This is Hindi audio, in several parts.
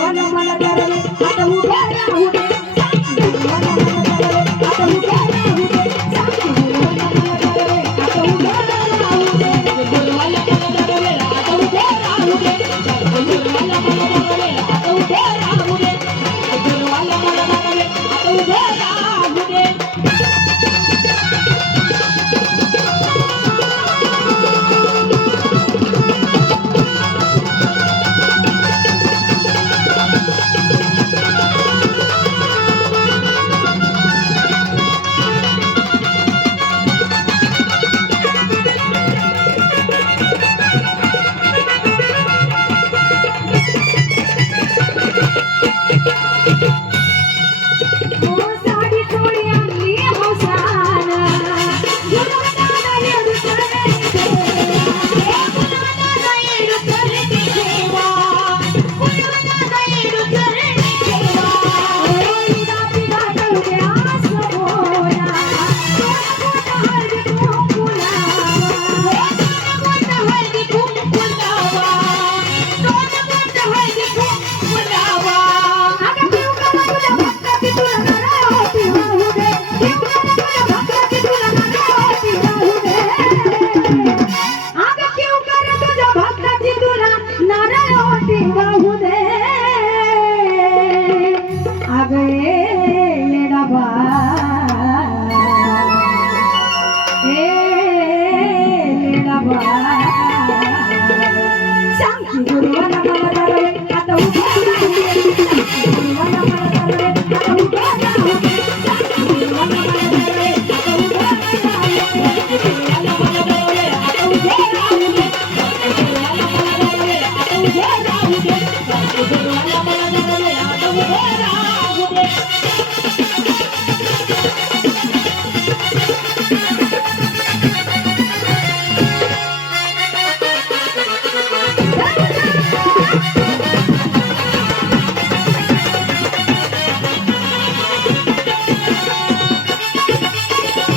ಮನ ಮನ ಕರಲೆ ಅದ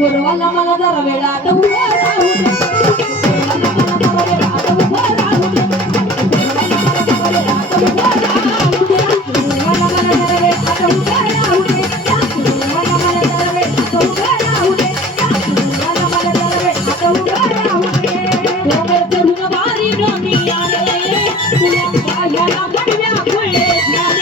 गोरवाला मला जरा वेळ आता उभा राहू दे गोरवाला मला जरा वेळ आता उभा राहू दे गोरवाला मला जरा वेळ आता उभा राहू दे गोरवाला मला जरा वेळ आता उभा राहू दे गोरवाला मला जरा वेळ आता उभा राहू दे गोरवाला मला जरा वेळ आता उभा राहू दे गोवर चढून वारी गमी आले तुला पायाला बनव्या फळे ज्ञान